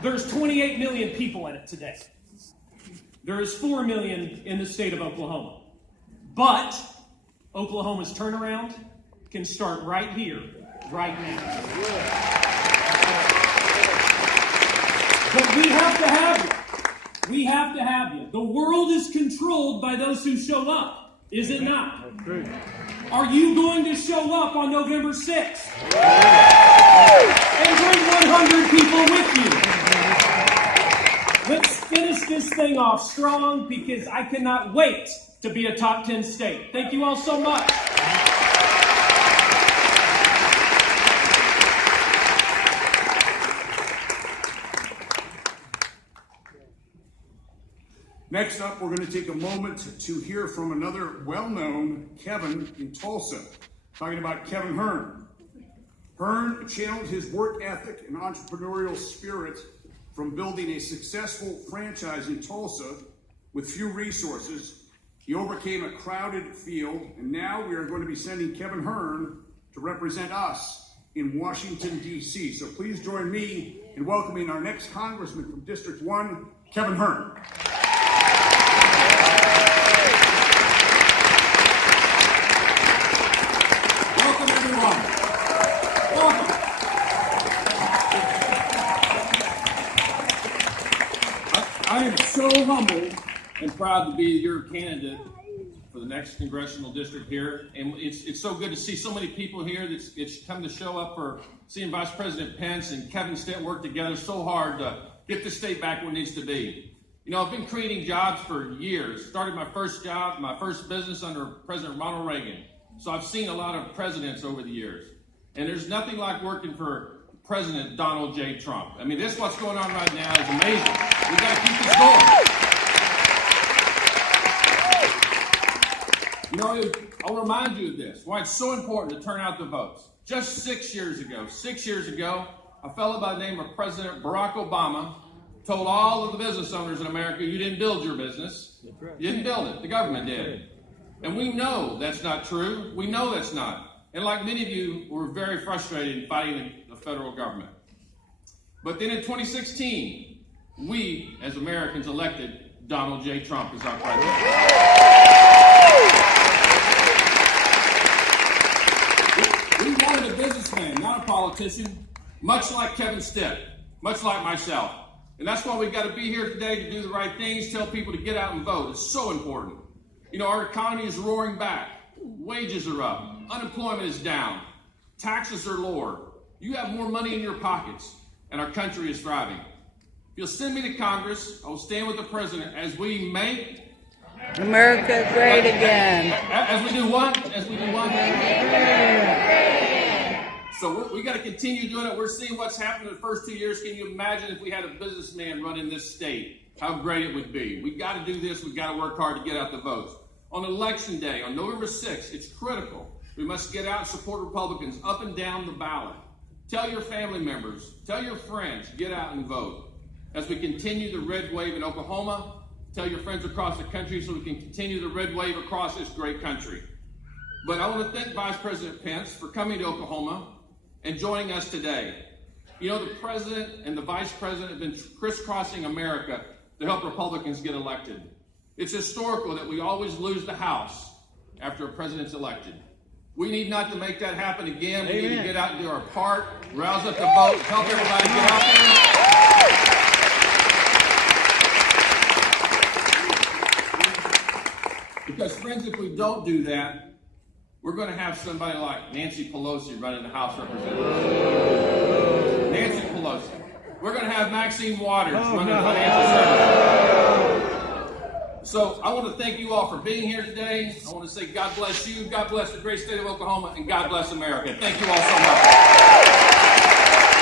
There's 28 million people in it today. There is 4 million in the state of Oklahoma. But Oklahoma's turnaround can start right here, right now. But we have to have you. We have to have you. The world is controlled by those who show up, is it not? Are you going to show up on November 6th? And bring 100 people with you. Let's finish this thing off strong because I cannot wait to be a top 10 state. Thank you all so much. Next up, we're going to take a moment to hear from another well-known Kevin in Tulsa, talking about Kevin Hearn. Hearn channeled his work ethic and entrepreneurial spirit from building a successful franchise in Tulsa with few resources. He overcame a crowded field, and now we are going to be sending Kevin Hearn to represent us in Washington, D.C. So please join me in welcoming our next congressman from District 1, Kevin Hearn. Welcome, everyone. Welcome. I am so humbled and proud to be your candidate for the next congressional district here. And it's so good to see so many people here that's come to show up for seeing Vice President Pence and Kevin Stitt work together so hard to get the state back where it needs to be. You know, I've been creating jobs for years. Started my first job, my first business under President Ronald Reagan. So I've seen a lot of presidents over the years. And there's nothing like working for President Donald J. Trump. I mean, this what's going on right now is amazing. We got to keep this going. You know, I'll remind you of this, why it's so important to turn out the votes. Just 6 years ago, a fellow by the name of President Barack Obama told all of the business owners in America, you didn't build your business. You didn't build it. The government did. And we know that's not true. We know that's not. And like many of you, we're very frustrated in fighting the federal government. But then in 2016, we, as Americans, elected Donald J. Trump as our president. We wanted a businessman, not a politician, much like Kevin Stitt, much like myself. And that's why we've got to be here today to do the right things, tell people to get out and vote. It's so important. You know, our economy is roaring back. Wages are up. Unemployment is down. Taxes are lower. You have more money in your pockets, and our country is thriving. If you'll send me to Congress, I will stand with the president as we make America great again. As we do what? As we do what? So we got to continue doing it. We're seeing what's happened in the first 2 years. Can you imagine if we had a businessman running this state? How great it would be. We got to do this. We got to work hard to get out the votes. On Election Day, on November 6th, it's critical. We must get out and support Republicans up and down the ballot. Tell your family members, tell your friends, get out and vote. As we continue the red wave in Oklahoma, tell your friends across the country so we can continue the red wave across this great country. But I want to thank Vice President Pence for coming to Oklahoma and joining us today. You know, the president and the vice president have been crisscrossing America to help Republicans get elected. It's historical that we always lose the House after a president's elected. We need not to make that happen again. We need to get out and do our part, rouse up the vote, help everybody get out there. Because, friends, if we don't do that, we're going to have somebody like Nancy Pelosi running the House of Representatives. Nancy Pelosi. We're going to have Maxine Waters running the Financial Services. So I want to thank you all for being here today. I want to say God bless you, God bless the great state of Oklahoma, and God bless America. Thank you all so much.